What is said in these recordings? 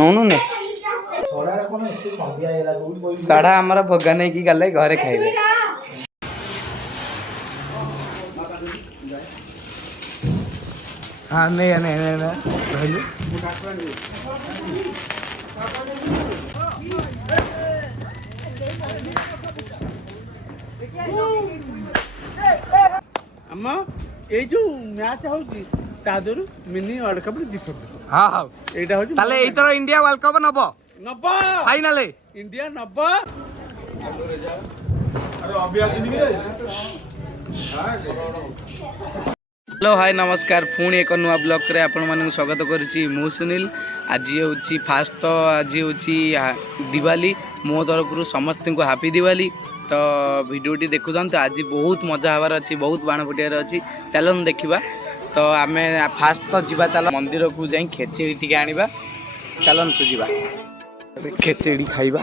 नौनु ने साढ़ा आमर भोगा नहीं कि गले घरे खाइबे। हाँ नहीं नहीं नहीं रहलु अम्मा ये जो मैच होची तादरु मिनी वर्ल्ड कप जीत। हाँ हाँ एटा होची ताले एई तरह इंडिया वर्ल्ड कप नब फाइनल इंडिया 90। अरे अभी आछिनी रे। हेलो हाय नमस्कार पुणी एक नुआ ब्लॉग रे आपण मानक स्वागत करुच्ची मु सुनील। आज हूँ फास्ट तो आज हूँ दिवाली मो तरफ समस्त को हापी दिवाली। तो भिडियोटी देखु तो आज बहुत मजा हबार अच्छी बहुत बाण फुटियार अच्छी चलन देखा। तो आम फास्ट तो जीवा चल मंदिर को जाई खेचेड़ी टी आनिबा चलतु जीवा खेचेड़ी खाइबा।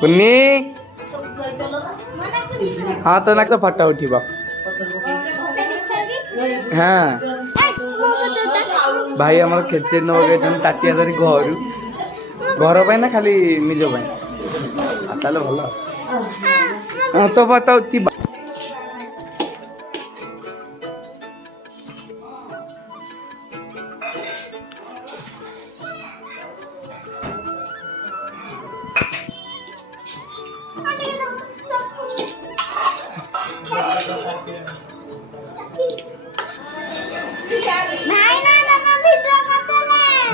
कुन्नी हाँ तो ना तो फटा उठा हाँ भाई आम खेचेड़ी नगे ताटिया धरी घर घर ना खाली निज ताले भल हाँ तो फटा उठा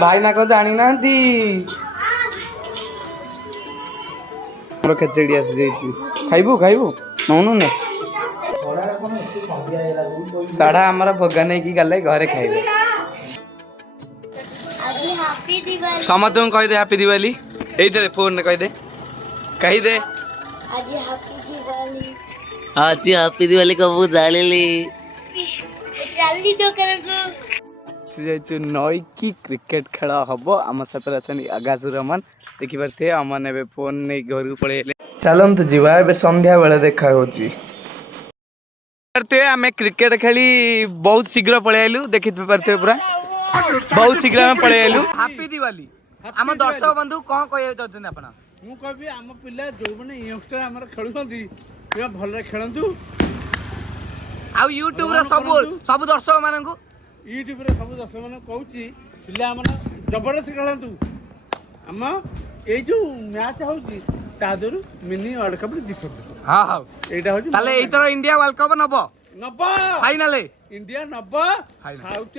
भाई ना को जानी ना खेचेड़ी आसी जाइए खाइबू खाइबू नौनु ने साढ़ा आमर भोगा नहीं कि गले घरे खाइबे। समस्त को कह दे हैप्पी दिवाली ये फोन ने कह दे आज हैप्पी दिवाली कब जालिली जल्दी तो करगो नई की क्रिकेट खेल हम आम साथ अच्छा आगासु रमन देखी पारे अमन ए फोन नहीं घर को पड़े चलतु जीवा ए संध्या बेले देखा आम क्रिकेट खेली बहुत शीघ्र पलि आलु देखी पारे पूरा बहुत शीघ्र आम पलि आलु। हैप्पी दिवाली आम दर्शक बंधु कौन कह चाहते आप मु कहबी आम पिला जो माने यंगस्टर हमर खेलुछंती ये भलरे खेलंतु आ यूट्यूब रे सब दर्शक माननकु यूट्यूब रे सब दर्शक माने कहूची पिला माने जबरदस्त खेलंतु आम ए जो मैच होची तादरु मिनी वर्ल्ड कप जीत। हां हां एटा होची ताले एई तरह इंडिया वर्ल्ड कप नब फाइनल इंडिया 90 साउथ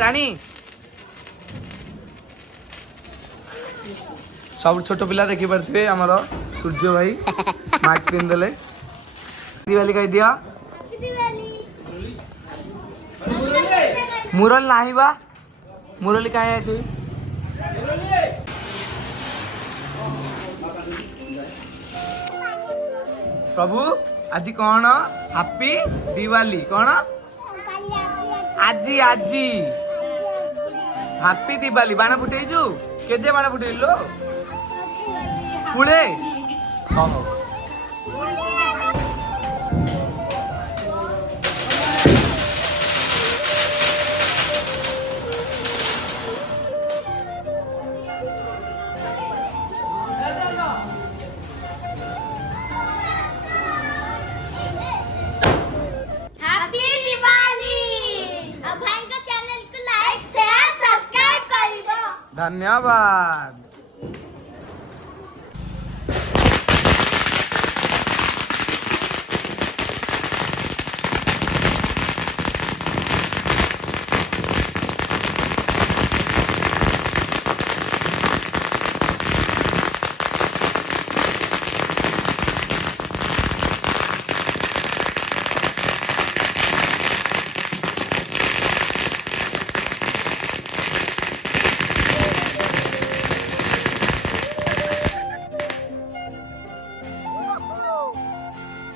रानी सब छोट पिला देखी पारे आमर सूर्य भाई मास्क पिंधले दिवाली कह दिया मुरली नाही बा मुरली कहीं प्रभु आज कौन हैप्पी दिवाली कौन आजी आजी हैप्पी दिवाली बाण फुटेजु केजे बाण फुटेलो पुणे हाँ धन्यवाद।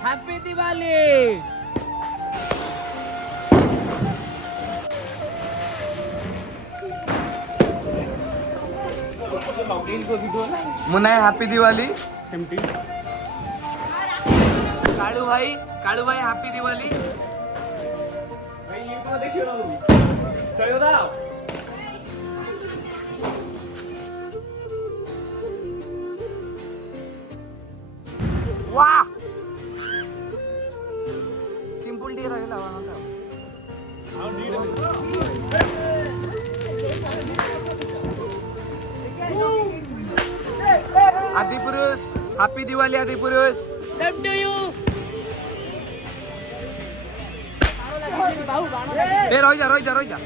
हैप्पी दिवाली। मुन्ना हैप्पी दिवाली। सेमटी कालू भाई हैप्पी दिवाली। वाह सिंपल टी रहिला आदि पुरुष हैप्पी दिवाली। आदि पुरुष सेम टू यू। ए रही जा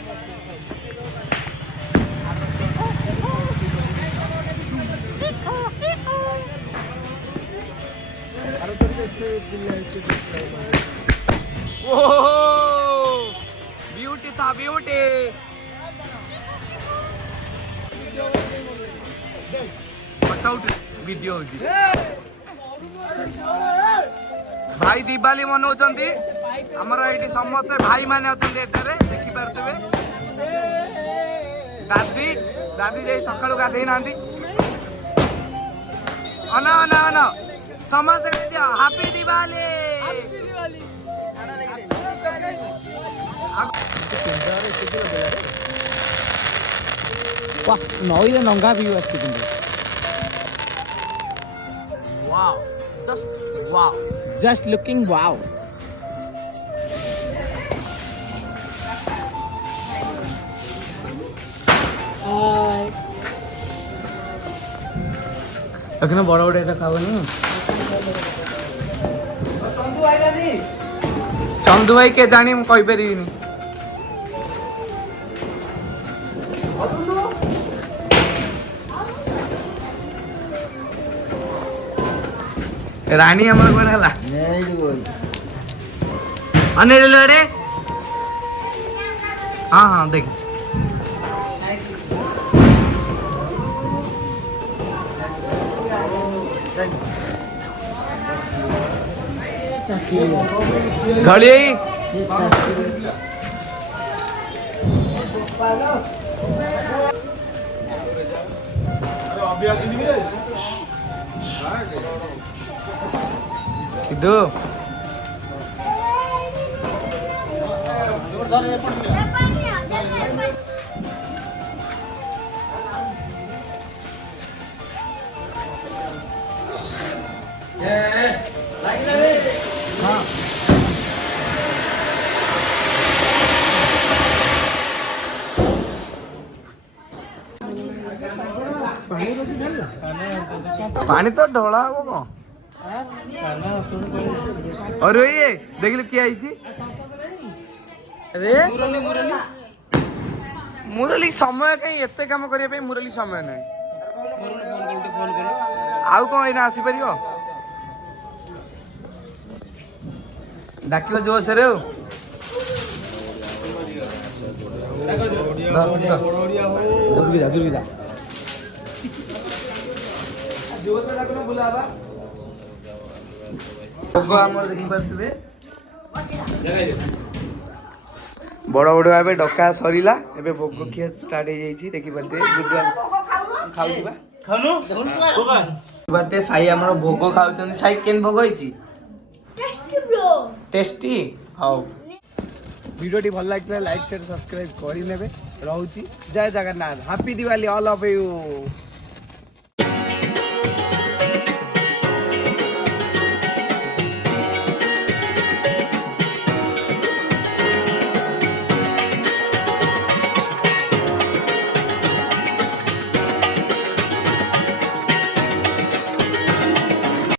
ओह ब्यूटी था ब्यूटी। कटआउट वीडियो होची भाई दिवाली मनाउछंती हमर एठी समस्त भाई माने अछंती एटारे देखि पारछबे। दादी जे सकाळु गाधेई नांती अना अना अना समस्त हैप्पी दिवाली। वाह नईरे नंगा व्यू आछि किंतु वाओ जस्ट लुकिंग वाओ। अखना बड़ बड़ एटा खावनी। चंदू भाई के जानी मु कहि परिबिनी। रानी हमर बड़ला अने लड़े। हाँ देख घड़ी सिद्धू पानी तो ढोला वो और ये देख लो क्या आई अरे मुरली समय कहीं एते काम करिया पे मुरली समय नहीं आउ कौन एना आसी परियो डाकिलो जोश रे दूर जा जोश डाकनो बुलावा भोग आमर देखि पारथिबे बड़ बड़ भाबे डका सरीला एबे भोग खिया स्टार्ट हो जाईछि देखि पारथिबे गुडुआ खाउ दिबा खानु भोग बाटे साई हमर भोग खाउछन साई केन भोग होईछि tasty bro tasty how video भल लाइक शेयर सब्सक्राइब करि नेबे रहउछि जय Jagannath happy Diwali all of you.